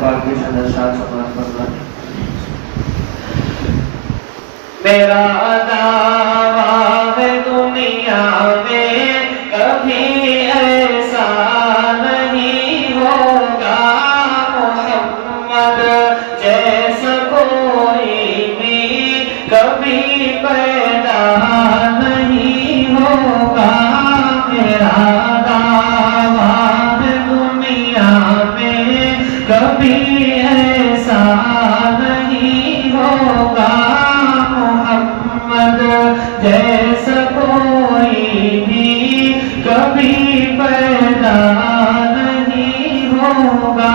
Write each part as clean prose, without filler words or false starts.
پاک کی شان سماعت فرمائیں۔ میرا دعویٰ ہے دنیا میں کبھی ایسا نہیں ہوگا، محمد جیسا کوئی بھی کبھی پیدا نہیں ہوگا۔ میرا دعویٰ ہے دنیا میں کبھی ایسا نہیں ہوگا، محمد جیسا کوئی بھی کبھی پیدا نہیں ہوگا۔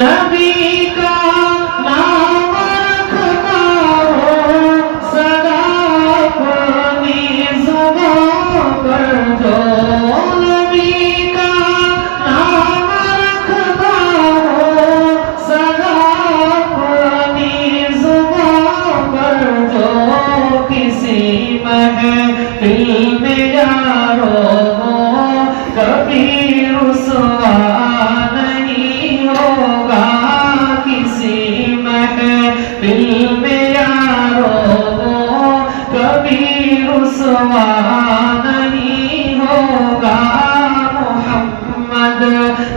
نبی کا نام رکھتا ہو سدا اپنی زبان پر، جو نبی کا نام رکھتا ہو سدا اپنی زبان پر، جو کسی محفل میں یارو ہو کبھی رسوا نہیں ہوگا، کسی محفل میں یارو ہو کبھی رسوا نہیں ہوگا، محمد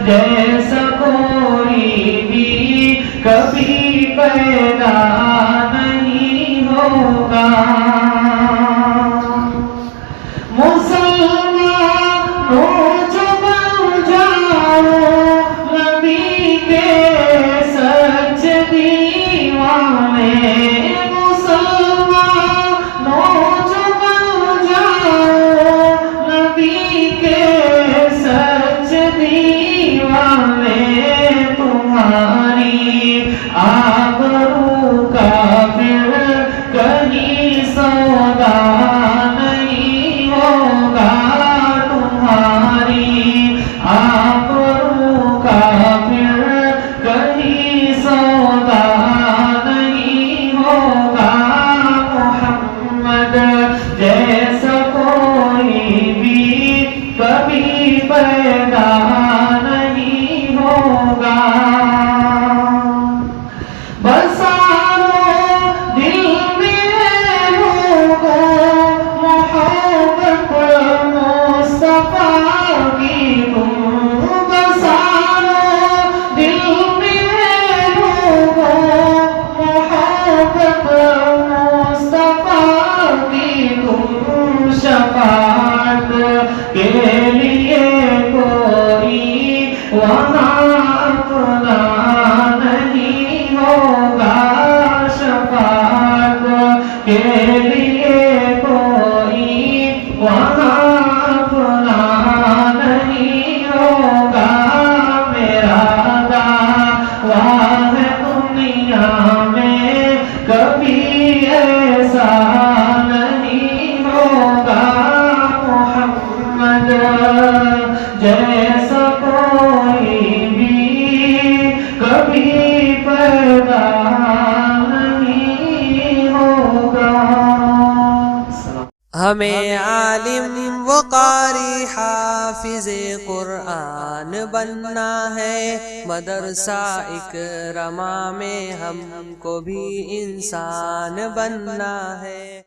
جیسا کوئی بھی کبھی پیدا نہیں ہوگا۔ آبرو کا پھر کہیں سودا نہیں ہوگا، تمہاری آبرو کا پھر کہیں سودا نہیں ہوگا، محمد جیسا کوئی بھی کبھی پیدا نہیں ہوگا۔ شفاعت کے لیے کوئی وہاں اپنا نہیں ہوگا، شفاعت کے لیے کوئی وہاں اپنا نہیں ہوگا۔ میرا دعویٰ ہے دنیا میں کبھی ایسا نہیں ہوگا، محمد جیسا کوئی بھی کبھی پیدا نہیں ہوگا۔ ہمیں عالم و قاری حافظ قرآن بننا ہے، مدرسہ اکرما میں ہم کو بھی انسان بننا ہے۔